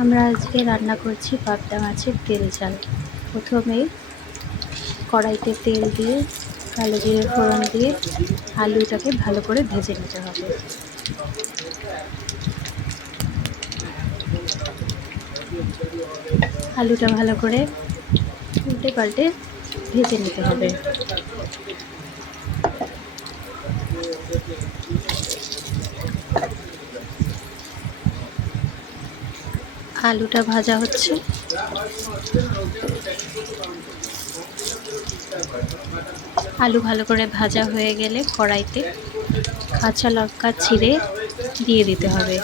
আমরা আজকে রান্না করছি পাবদা মাছের তেল ঝাল। প্রথমে কড়াইতে তেল দিয়ে কালো জিরে ফোড়ন দিয়ে আলুটাকে ভালো করে ভেজে নিতে হবে। আলুটা ভালো করে উল্টে পাল্টে ভেজে নিতে হবে। আলুটা ভাজা হচ্ছে। আলু ভালো করে ভাজা হয়ে গেলে কড়াইতে কাঁচা লঙ্কা ছিঁড়ে দিয়ে দিতে হবে।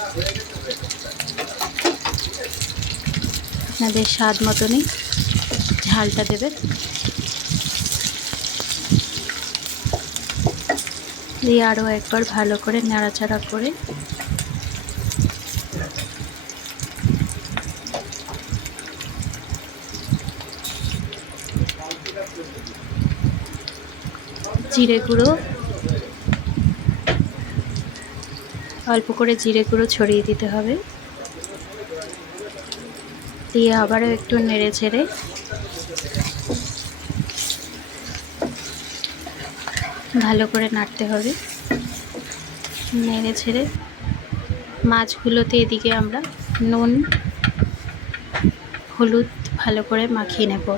আপনাদের স্বাদ মতনই ঝালটা দেবেন। দিয়ে আরও একবার ভালো করে নাড়াচাড়া করে জিরে গুঁড়ো অল্প করে জিরে গুঁড়ো ছড়িয়ে দিতে হবে। দিয়ে আবারও একটু নেড়ে ছেড়ে ভালো করে নাড়তে হবে। নেড়ে ছেড়ে মাছগুলোতে এদিকে আমরা নুন হলুদ ভালো করে মাখিয়ে নেব।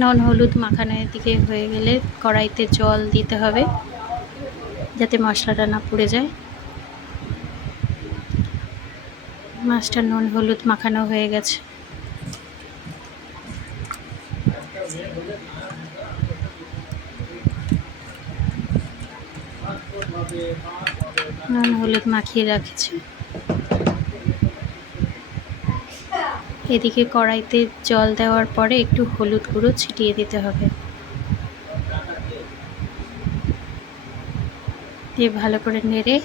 নুন হলুদ মাখানো এদিকে হয়ে গেলে কড়াইতে জল দিতে হবে যাতে মশলাটা না পুড়ে যায়। মাছটা নুন হলুদ মাখানো হয়ে গেছে। নুন হলুদ মাখিয়ে রাখছি। এদিকে কড়াইতে জল দেওয়ার পরে একটু হলুদ গুঁড়ো ছিটিয়ে দিতে হবে। দিয়ে ভালো করে নেড়ে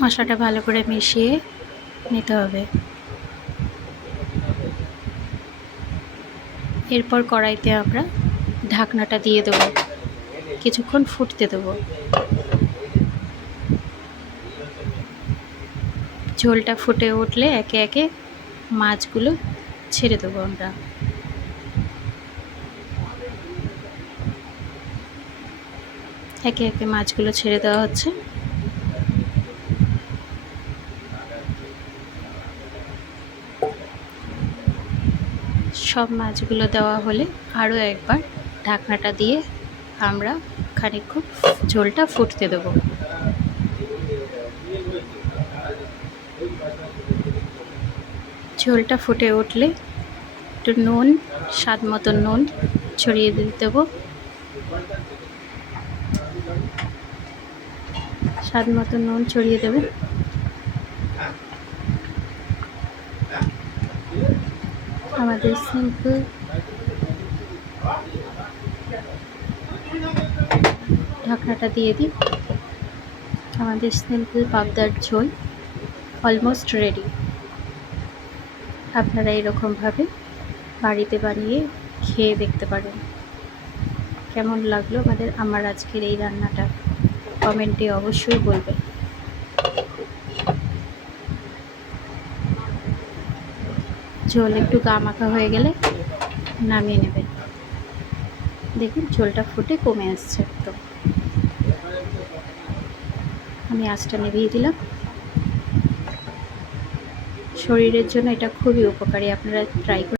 মশলাটা ভালো করে মিশিয়ে নিতে হবে। এরপর কড়াইতে আমরা ঢাকনাটা দিয়ে দেবো, কিছুক্ষণ ফুটতে দেবো। ঝোলটা ফুটে উঠলে একে একে মাছগুলো ছেড়ে দেবো আমরা। একে একে মাছগুলো ছেড়ে দেওয়া হচ্ছে। সব মাছগুলো দেওয়া হলে আরও একবার ঢাকনাটা দিয়ে আমরা খানিকক্ষণ ঝোলটা ফুটতে দেবো। ঝোলটা ফুটে উঠলে একটু নুন স্বাদ মতো নুন ছড়িয়ে দেবো। স্বাদ মতো নুন ছড়িয়ে দেবেন। আমাদের সিম্পল ঢাকনাটা দিয়ে দিই। আমাদের সিম্পল পাবদার ঝোল অলমোস্ট রেডি। আপনারা এরকমভাবে বাড়িতে বানিয়ে খেয়ে দেখতে পারেন। কেমন লাগলো আমার আজকের এই রান্নাটা কমেন্টে অবশ্যই বলবেন। ঝোল একটু গা মাখা হয়ে গেলে নামিয়ে নেবেন। দেখুন ঝোলটা ফুটে কমে আসছে একদম। আমি আঁচটা নিভিয়ে দিলাম। শরীরের জন্য এটা খুবই উপকারী, আপনারা ট্রাই করুন।